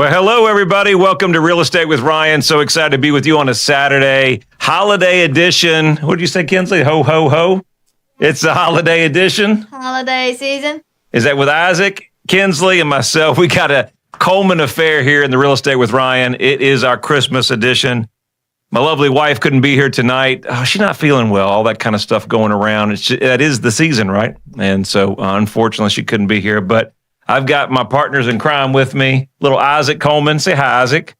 Well, hello, everybody. Welcome to Real Estate with Ryan. So excited to be with you on a Saturday, holiday edition. What did you say, Kinsley? Ho, ho, ho. It's the holiday edition. Holiday season. Is that with Isaac, Kinsley, and myself? We got a Coleman affair here in the Real Estate with Ryan. It is our Christmas edition. My lovely wife couldn't be here tonight. Oh, she's not feeling well, all that kind of stuff going around. That is the season, right? And so, unfortunately, she couldn't be here. But I've got my partners in crime with me, little Isaac Coleman. Say hi, Isaac.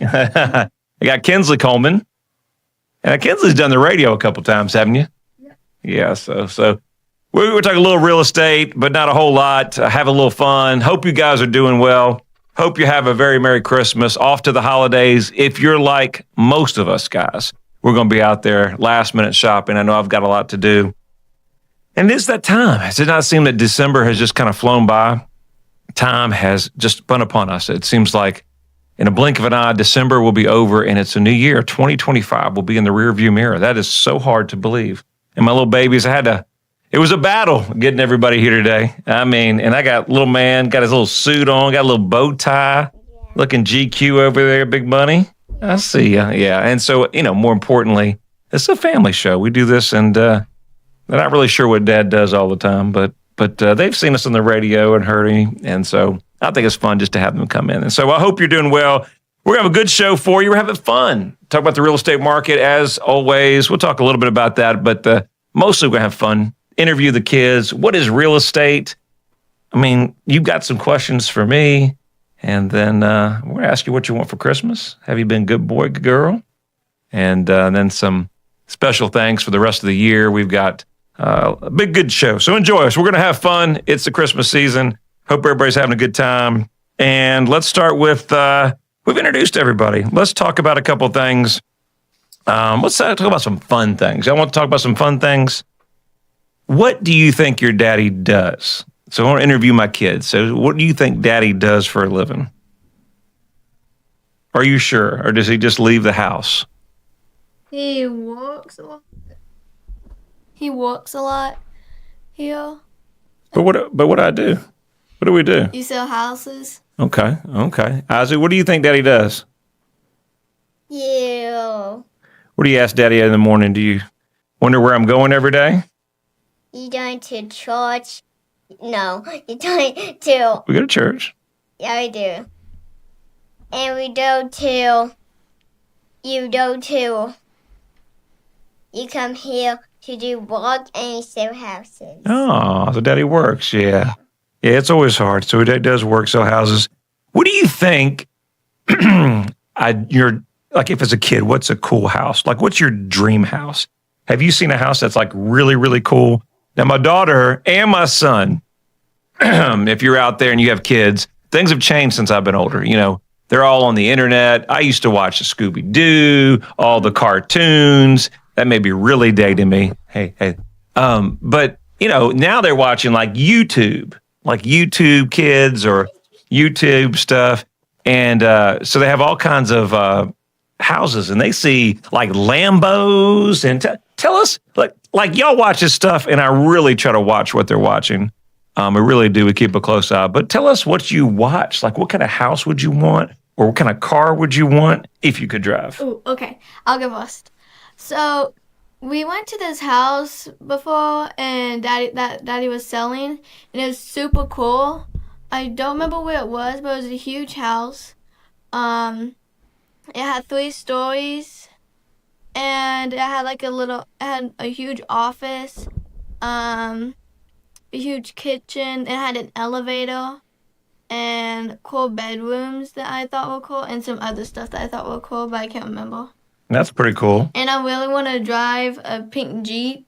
I got Kinsley Coleman. And Kinsley's done the radio a couple times, haven't you? Yeah, so we're talking a little real estate, but not a whole lot. Have a little fun. Hope you guys are doing well. Hope you have a very Merry Christmas. Off to the holidays. If you're like most of us guys, we're going to be out there last minute shopping. I know I've got a lot to do. And it's that time. Does it not seem that December has just kind of flown by? Time has just spun upon us. It seems like in a blink of an eye, December will be over and it's a new year. 2025 will be in the rearview mirror. That is so hard to believe. And my little babies, it was a battle getting everybody here today. I mean, and I got little man, got his little suit on, got a little bow tie, looking GQ over there, big money. I see ya. Yeah. And so, more importantly, it's a family show. We do this and they're not really sure what Dad does all the time, but they've seen us on the radio and heard me. And so I think it's fun just to have them come in. And so I hope you're doing well. We're going to have a good show for you. We're having fun. Talk about the real estate market as always. We'll talk a little bit about that, but mostly we're going to have fun. Interview the kids. What is real estate? I mean, you've got some questions for me. And then we're going to ask you what you want for Christmas. Have you been good boy, good girl? And then some special thanks for the rest of the year. We've got a big, good show. So enjoy us. We're going to have fun. It's the Christmas season. Hope everybody's having a good time. And let's start with, we've introduced everybody. Let's talk about a couple things. Let's talk about some fun things. I want to talk about some fun things. What do you think your daddy does? So I want to interview my kids. So what do you think daddy does for a living? Are you sure? Or does he just leave the house? He walks a lot. He walks a lot here. But what do I do? What do we do? You sell houses. Okay. Isaac, what do you think daddy does? Yeah. What do you ask daddy in the morning? Do you wonder where I'm going every day? You going to church? No, you're going to... We go to church. Yeah, we do. And we go to... You come here to do work and you sell houses. Oh, so daddy works, yeah. Yeah, it's always hard. So he does work, sell houses. What do you think, like if as a kid, what's a cool house? Like what's your dream house? Have you seen a house that's like really, really cool? Now, my daughter and my son, if you're out there and you have kids, things have changed since I've been older. They're all on the internet. I used to watch the Scooby-Doo, all the cartoons. That may be really dating me. Hey. But, now they're watching like YouTube Kids or YouTube stuff. And so they have all kinds of houses and they see like Lambos and tell us like y'all watch this stuff and I really try to watch what they're watching. I really do. We keep a close eye, but tell us what you watch. Like what kind of house would you want or what kind of car would you want if you could drive? Oh, okay. I'll go first. So we went to this house before and daddy was selling and it was super cool. I don't remember where it was, but it was a huge house. It had 3 stories, and it had a huge office, a huge kitchen. It had an elevator, and cool bedrooms that I thought were cool, and some other stuff that I thought were cool, but I can't remember. That's pretty cool. And I really want to drive a pink Jeep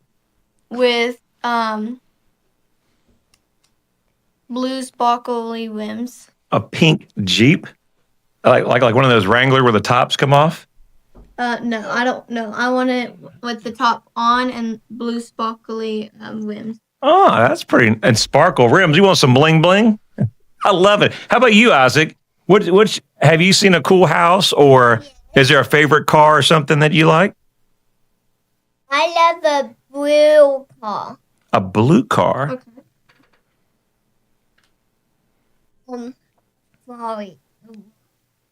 with blue sparkly rims. A pink Jeep? Like one of those Wrangler where the tops come off? No, I don't know. I want it with the top on and blue sparkly rims. Oh, that's pretty. And sparkle rims. You want some bling bling? I love it. How about you, Isaac? Which have you seen a cool house or is there a favorite car or something that you like? I love a blue car. A blue car? Okay. Sorry.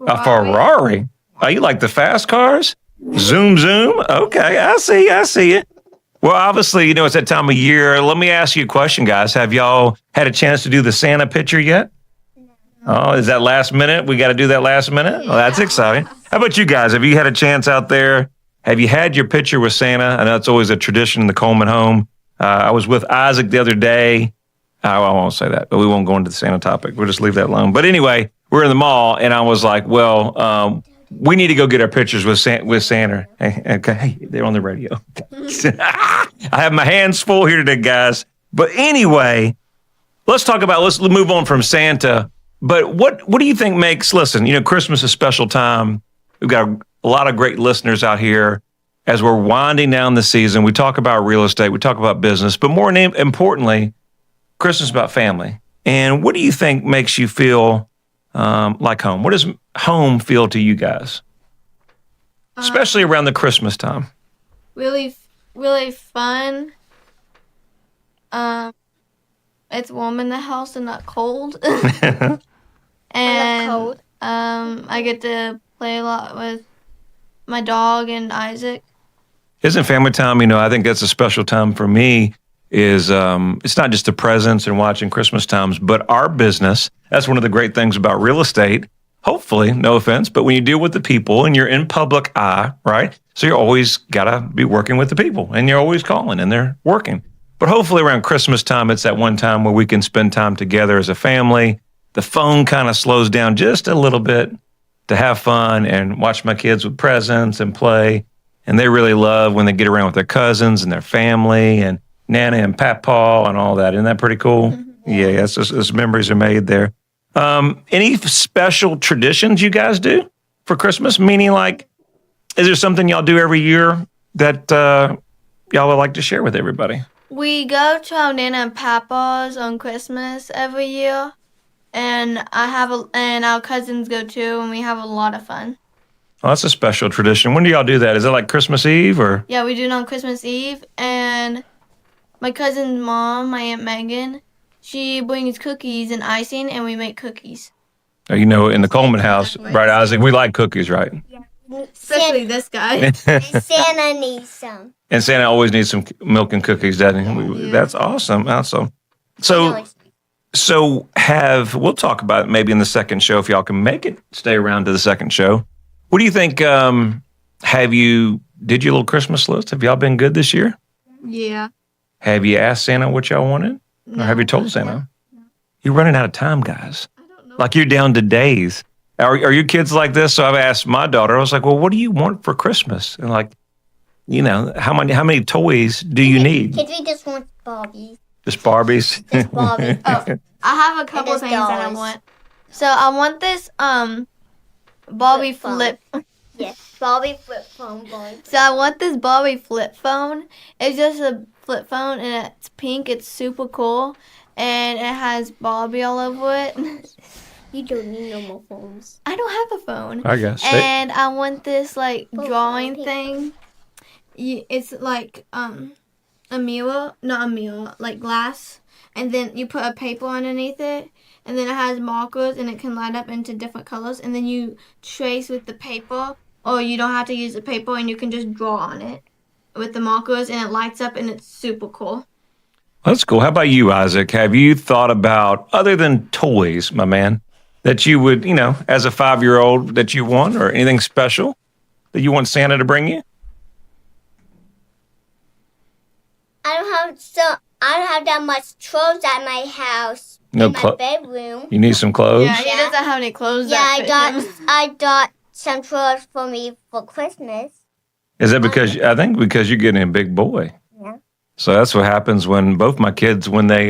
A Ferrari? Oh, you like the fast cars? Zoom, zoom. Okay, I see it. Well, obviously, it's that time of year. Let me ask you a question, guys. Have y'all had a chance to do the Santa picture yet? Oh, is that last minute? We got to do that last minute? Well, that's exciting. How about you guys? Have you had a chance out there? Have you had your picture with Santa? I know it's always a tradition in the Coleman home. I was with Isaac the other day. I won't say that, but we won't go into the Santa topic. We'll just leave that alone. But anyway, we're in the mall, and I was like, well, we need to go get our pictures with Santa. Hey, they're on the radio. I have my hands full here today, guys. But anyway, let's move on from Santa. But what do you think makes, Christmas is a special time. We've got a lot of great listeners out here as we're winding down the season. We talk about real estate, we talk about business, but more importantly, Christmas is about family. And what do you think makes you feel like home? What does home feel to you guys? Especially around the Christmas time. Really, really fun. It's warm in the house and not cold. And cold. I get to play a lot with my dog and Isaac. Isn't family time, I think that's a special time for me, is it's not just the presents and watching Christmas times, but our business. That's one of the great things about real estate. Hopefully, no offense, but when you deal with the people and you're in public eye, right? So you're always got to be working with the people and you're always calling and they're working. But hopefully around Christmas time, it's that one time where we can spend time together as a family. The phone kind of slows down just a little bit to have fun and watch my kids with presents and play. And they really love when they get around with their cousins and their family and Nana and Papaw and all that. Isn't that pretty cool? Yeah, it's just, those memories are made there. Any special traditions you guys do for Christmas? Meaning, is there something y'all do every year that y'all would like to share with everybody? We go to our Nana and Papa's on Christmas every year, and and our cousins go too, and we have a lot of fun. Oh, that's a special tradition. When do y'all do that? Is it like Christmas Eve or? Yeah, we do it on Christmas Eve, and my cousin's mom, my Aunt Megan, she brings cookies and icing, and we make cookies. In the Coleman house, right, Isaac? We like cookies, right? Yeah. Especially this guy. And Santa needs some. And Santa always needs some milk and cookies, doesn't he? That's awesome. Awesome. So we'll talk about it maybe in the second show if y'all can make it. Stay around to the second show. What do you think? Did your little Christmas list? Have y'all been good this year? Yeah. Have you asked Santa what y'all wanted? No. Or have you told Santa? No. You're running out of time, guys. I don't know. Like you're down to days. Are your kids like this? So I've asked my daughter, I was like, well, what do you want for Christmas? And how many toys do you need? Kids, we just want Barbies. Just Barbies? Just Barbies. Oh, I have a couple things that I want. So I want this Barbie flip. Yes, Barbie flip phone. So I want this Barbie flip phone. It's just a flip phone and it's pink. It's super cool. And it has Barbie all over it. You don't need no more phones. I don't have a phone. I guess. And I want this drawing thing. It's like a mirror, not a mirror, like glass. And then you put a paper underneath it. And then it has markers and it can light up into different colors. And then you trace with the paper, or you don't have to use the paper and you can just draw on it with the markers and it lights up and it's super cool. That's cool. How about you, Isaac? Have you thought about, other than toys, my man, that you would, as a 5-year-old that you want, or anything special that you want Santa to bring you? I don't have that much clothes at my house. No in my bedroom. You need some clothes? Yeah, he doesn't have any clothes. Yeah, that I got some clothes for me for Christmas. Is that because you're getting a big boy? Yeah. So that's what happens when both my kids, when they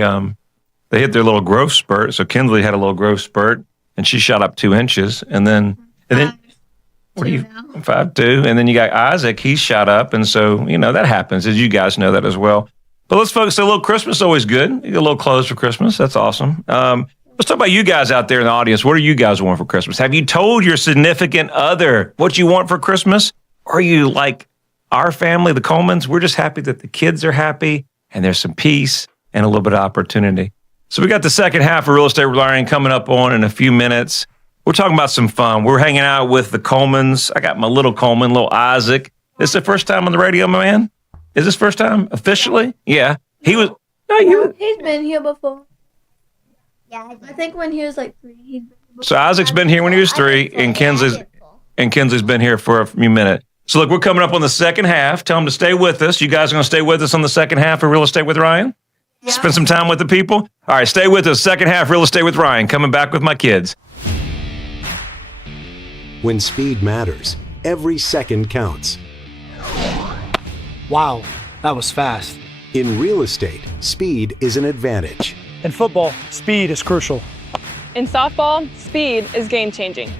hit their little growth spurt. So Kinsley had a little growth spurt and she shot up 2 inches, and then what are you, 5'2", and then you got Isaac, he shot up, and so that happens, as you guys know that as well. But let's focus. A little Christmas is always good. You get a little clothes for Christmas. That's awesome. Let's talk about you guys out there in the audience. What do you guys want for Christmas? Have you told your significant other what you want for Christmas? Or are you like our family, the Colemans? We're just happy that the kids are happy and there's some peace and a little bit of opportunity. So we got the second half of Real Estate with Ryan coming up on in a few minutes. We're talking about some fun. We're hanging out with the Colemans. I got my little Coleman, little Isaac. This is the first time on the radio, my man? Is this first time officially? Yeah. He was. No, He's been here before. Yeah. I think when he was like 3, he's been here before. So Isaac's been here when he was 3, and Kinsley's been here for a few minutes. So look, we're coming up on the second half. Tell them to stay with us. You guys are going to stay with us on the second half of Real Estate with Ryan? Yeah. Spend some time with the people? All right, stay with us. Second half, Real Estate with Ryan. Coming back with my kids. When speed matters, every second counts. Wow, that was fast. In real estate, speed is an advantage. In football, speed is crucial. In softball, speed is game-changing.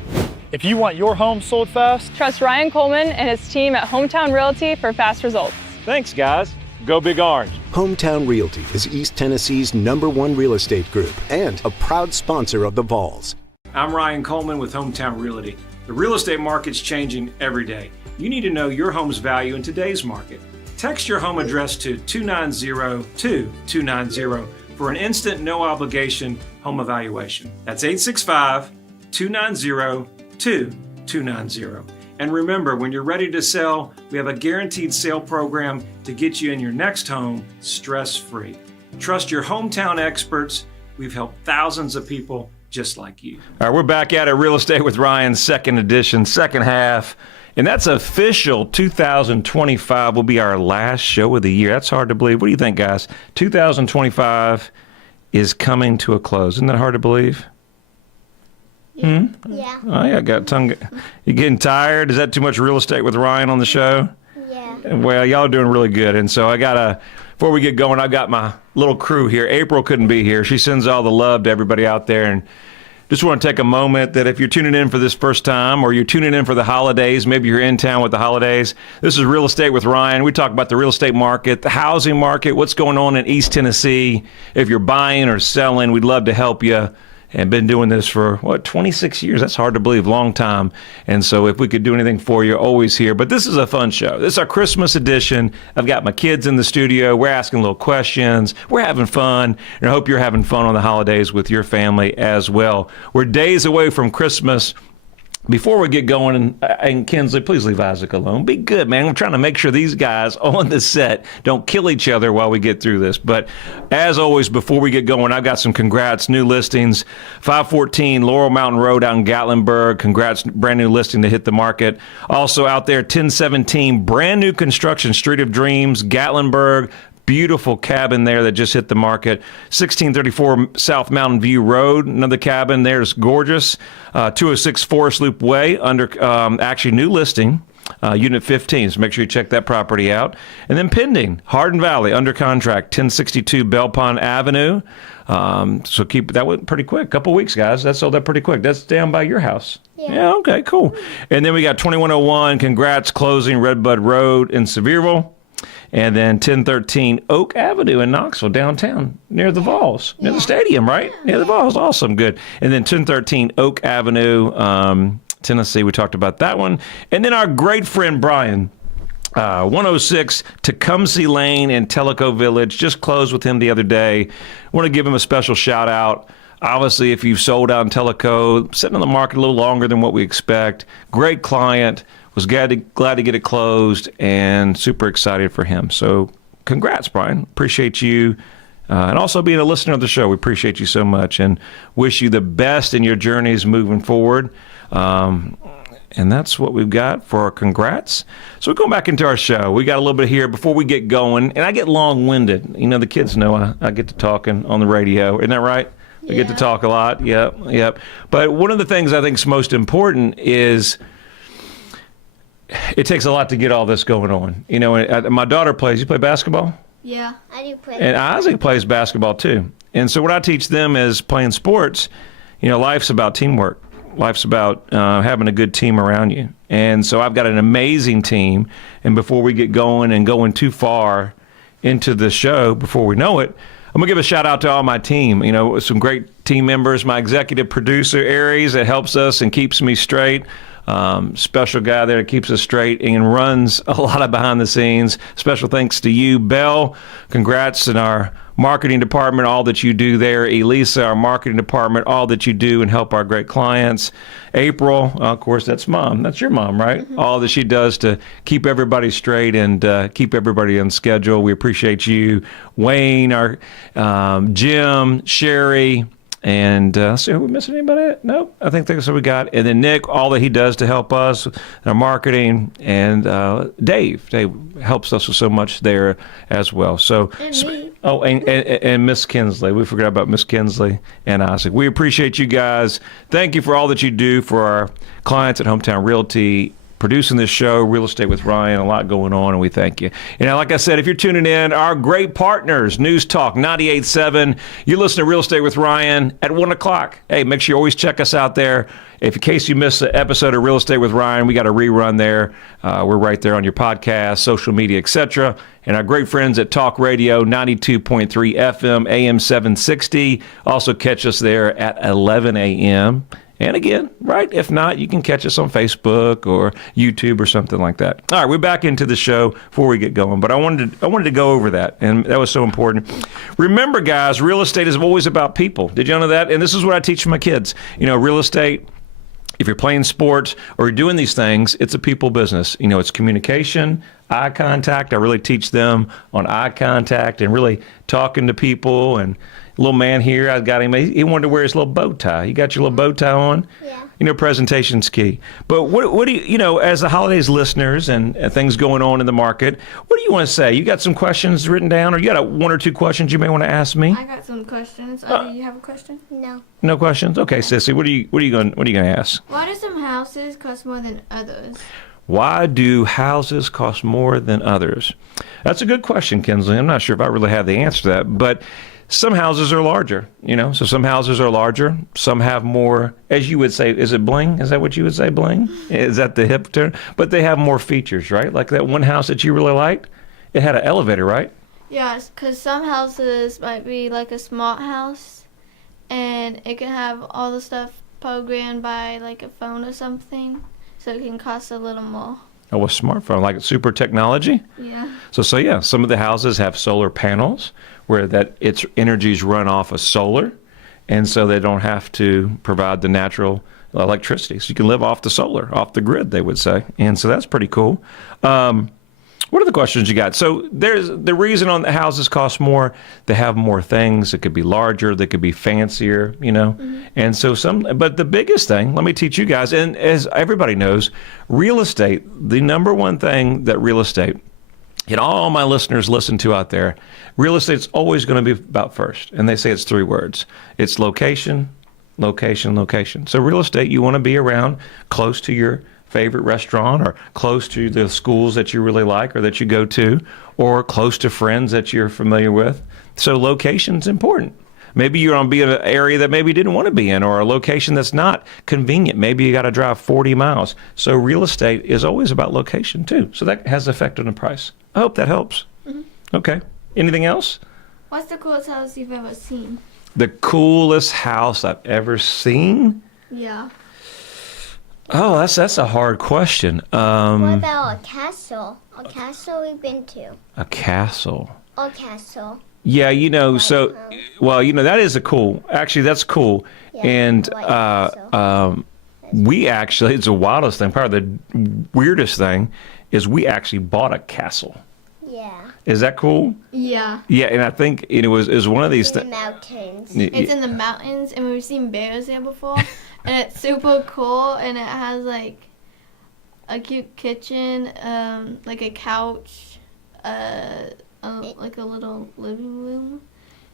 If you want your home sold fast, Trust Ryan Coleman and his team at Hometown Realty for fast results. Thanks, guys. Go Big Orange. Hometown Realty is East Tennessee's #1 real estate group and a proud sponsor of the Vols. I'm Ryan Coleman with Hometown Realty. The real estate market's changing every day. You need to know your home's value in today's market. Text your home address to 290-2290 for an instant, no obligation home evaluation. That's 865-290-2290. And remember, when you're ready to sell, we have a guaranteed sale program to get you in your next home stress-free. Trust your hometown experts. We've helped thousands of people just like you. All right, we're back at it. Real Estate with Ryan, second edition, second half. And that's official. 2025 will be our last show of the year. That's hard to believe. What do you think, guys? 2025 is coming to a close. Isn't that hard to believe? Yeah. Oh, yeah, I got tongue. You getting tired? Is that too much Real Estate with Ryan on the show? Yeah. Well, y'all are doing really good. And so before we get going, I got my little crew here. April couldn't be here. She sends all the love to everybody out there. And just want to take a moment that if you're tuning in for this first time or you're tuning in for the holidays, maybe you're in town with the holidays, this is Real Estate with Ryan. We talk about the real estate market, the housing market, what's going on in East Tennessee. If you're buying or selling, we'd love to help you. And been doing this for, 26 years? That's hard to believe, long time. And so if we could do anything for you, always here. But this is a fun show. This is our Christmas edition. I've got my kids in the studio. We're asking little questions. We're having fun. And I hope you're having fun on the holidays with your family as well. We're days away from Christmas. Before we get going, and Kinsley, please leave Isaac alone. Be good, man. I'm trying to make sure these guys on the set don't kill each other while we get through this. But as always, before we get going, I've got some congrats, new listings. 514 Laurel Mountain Road out in Gatlinburg. Congrats, brand new listing to hit the market. Also out there, 1017 brand new construction, Street of Dreams, Gatlinburg. Beautiful cabin there that just hit the market. 1634 South Mountain View Road, another cabin there is gorgeous. 206 Forest Loop Way, under actually new listing, Unit 15. So make sure you check that property out. And then pending, Hardin Valley, under contract, 1062 Bell Pond Avenue. So that went pretty quick. Couple weeks, guys. That sold that pretty quick. That's down by your house. Yeah, okay, cool. And then we got 2101, congrats, closing Redbud Road in Sevierville. And then 1013 Oak Avenue in Knoxville, downtown, near the Vols, near the stadium, right? Near the Vols, awesome, good. And then 1013 Oak Avenue, Tennessee, we talked about that one. And then our great friend Brian, 106 Tecumseh Lane in Tellico Village, just closed with him the other day. Want to give him a special shout out. Obviously, if you've sold out in Tellico, sitting on the market a little longer than what we expect, great client. Was glad to get it closed and super excited for him. So congrats, Brian. Appreciate you. And also being a listener of the show. We appreciate you so much and wish you the best in your journeys moving forward. And that's what we've got for our congrats. So we're going back into our show. We got a little bit here before we get going. And I get long-winded. You know, the kids know I get to talking on the radio. Isn't that right? We get to talk a lot. Yep. But one of the things I think is most important is it takes a lot to get all this going on. You know, my daughter plays. You play basketball? Yeah. I do play. And Isaac plays basketball too. And so what I teach them is playing sports, you know, life's about teamwork. Life's about having a good team around you. And so I've got an amazing team. And before we get going and going too far into the show, before we know it, I'm going to give a shout out to all my team. You know, some great team members, my executive producer, Aries, that helps us and keeps me straight. Special guy there that keeps us straight and runs a lot of behind the scenes. Special thanks to you, Belle. Congrats, and our marketing department, all that you do there. Elisa, our marketing department, all that you do and help our great clients. April, of course, that's Mom. That's your mom, right? All that she does to keep everybody straight and keep everybody on schedule. We appreciate you. Wayne, our Jim, Sherry, and so are we missing anybody? Nope. I think that's what we got. And then Nick, all that he does to help us, our marketing, and Dave. Dave helps us with so much there as well. So, And me. oh, and Miss Kinsley. We forgot about Miss Kinsley and Isaac. We appreciate you guys. Thank you for all that you do for our clients at Hometown Realty. Producing this show, Real Estate with Ryan, a lot going on, and we thank you. You know, like I said, if you're tuning in, our great partners, News Talk 98.7, you listen to Real Estate with Ryan at 1 o'clock. Hey, make sure you always check us out there. If in case you missed an episode of Real Estate with Ryan, we got a rerun there. We're right there on your podcast, social media, etc. And our great friends at Talk Radio 92.3 FM, AM 760. Also catch us there at 11 a.m. And again, right, if not, you can catch us on Facebook or YouTube or something like that. All right, we're back into the show before we get going, but I wanted to go over that, and that was so important. Remember, guys, real estate is always about people. Did you know that? And this is what I teach my kids. You know, real estate, if you're playing sports or you're doing these things, it's a people business. You know, it's communication, eye contact. I really teach them on eye contact and really talking to people. And little man here, I got him, he wanted to wear his little bow tie. You got your little bow tie on? Yeah. You know, presentation's key. But what do you know, as the holidays listeners and things going on in the market, what do you want to say? You got some questions written down, or you got one or two questions you may want to ask me? I got some questions. Do you have a question? No. No questions? Okay, Sissy, what are you going to ask? Why do some houses cost more than others? Why do houses cost more than others? That's a good question, Kinsley. I'm not sure if I really have the answer to that, but some houses are larger, you know, so some houses are larger. Some have more, as you would say, is it bling? Is that what you would say, bling? Is that the hip term? But they have more features, right? Like that one house that you really liked, it had an elevator, right? Yes, because some houses might be like a smart house, and it can have all the stuff programmed by like a phone or something, so it can cost a little more. Oh, a smartphone, like super technology? Yeah. So yeah, some of the houses have solar panels where that its energies run off of solar, and so they don't have to provide the natural electricity. So you can live off the solar, off the grid, they would say. And so that's pretty cool. What are the questions you got? So there's the reason on the houses cost more. They have more things. It could be larger. They could be fancier, you know. Mm-hmm. And so but the biggest thing, let me teach you guys, and as everybody knows, real estate, the number one thing that real estate, and all my listeners listen to out there, real estate's always going to be about first. And they say it's 3 words. It's location, location, location. So real estate, you want to be around close to your favorite restaurant, or close to the schools that you really like or that you go to, or close to friends that you're familiar with. So location's important. Maybe you're on an area that maybe you didn't want to be in, or a location that's not convenient. Maybe you got to drive 40 miles. So real estate is always about location too. So that has effect on the price. I hope that helps. Mm-hmm. Okay. Anything else? What's the coolest house you've ever seen? The coolest house I've ever seen? Yeah. Oh, that's a hard question. What about a castle? A castle we've been to. A castle. A castle. Yeah, you know, so, well, you know, that is actually, that's cool. Yeah, And we actually, it's the wildest thing, probably the weirdest thing, is we actually bought a castle. Yeah. Is that cool? Yeah. Yeah, and I think it was one of these In the things. mountains. It's in the mountains, and we've seen bears there before, and it's super cool, and it has like a cute kitchen, like a couch, like a little living room,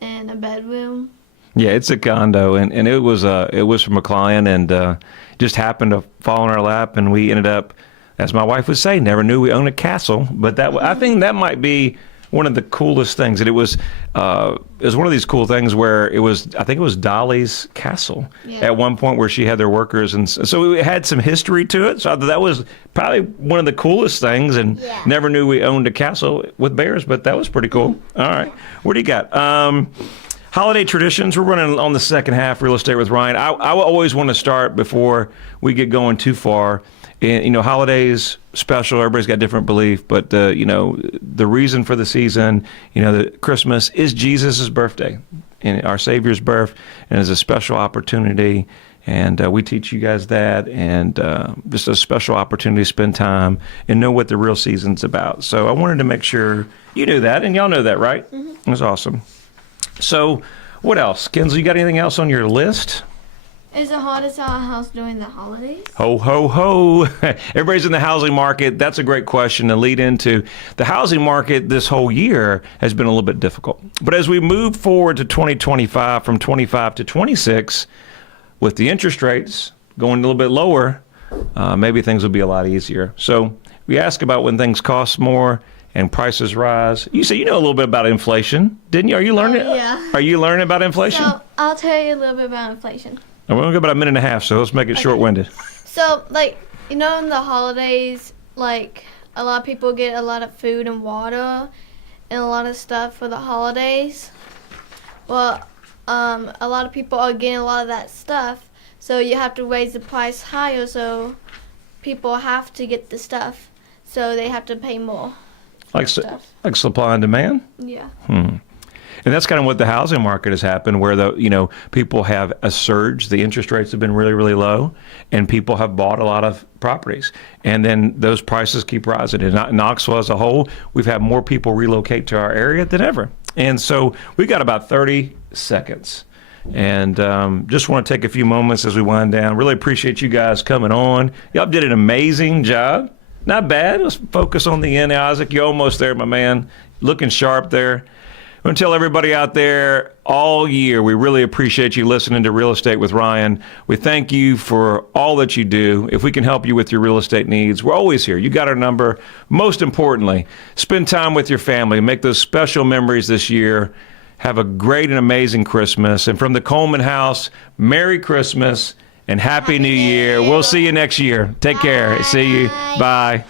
and a bedroom. Yeah, it's a condo, and it was from a client, and just happened to fall in our lap, and we ended up, as my wife would say, never knew we owned a castle. But I think that might be one of the coolest things. And it was one of these cool things where I think it was Dolly's castle at one point, where she had their workers, and so it had some history to it. So that was probably one of the coolest things, and never knew we owned a castle with bears, but that was pretty cool. All right, what do you got? Holiday traditions. We're running on the second half, Real Estate with Ryan. I always want to start before we get going too far. And, holidays, special, everybody's got different belief, but, the reason for the season, the Christmas is Jesus' birthday and our Savior's birth, and it's a special opportunity. And we teach you guys that, and just a special opportunity to spend time and know what the real season's about. So I wanted to make sure you knew that, and y'all know that, right? Mm-hmm. It was awesome. So what else? Kinsley, you got anything else on your list? Is it hard to sell a house during the holidays? Ho, ho, ho. Everybody's in the housing market. That's a great question to lead into. The housing market this whole year has been a little bit difficult. But as we move forward to 2025, from 25 to 26, with the interest rates going a little bit lower, maybe things will be a lot easier. So we ask about when things cost more and prices rise. You say you know a little bit about inflation, didn't you? Are you learning? Yeah. Are you learning about inflation? So I'll tell you a little bit about inflation. And we're going to go about a minute and a half, so let's make it short-winded. So, in the holidays, a lot of people get a lot of food and water and a lot of stuff for the holidays. Well, a lot of people are getting a lot of that stuff, so you have to raise the price higher, so people have to get the stuff, so they have to pay more. Like supply and demand? Yeah. And that's kind of what the housing market has happened, where people have a surge. The interest rates have been really, really low, and people have bought a lot of properties. And then those prices keep rising. In Knoxville as a whole, we've had more people relocate to our area than ever. And so we've got about 30 seconds. And just want to take a few moments as we wind down. Really appreciate you guys coming on. Y'all did an amazing job. Not bad. Let's focus on the end, Isaac. You're almost there, my man. Looking sharp there. I want to tell everybody out there all year, we really appreciate you listening to Real Estate with Ryan. We thank you for all that you do. If we can help you with your real estate needs, we're always here. You got our number. Most importantly, spend time with your family. Make those special memories this year. Have a great and amazing Christmas. And from the Coleman house, Merry Christmas and Happy New Year. We'll see you next year. Take care. See you. Bye.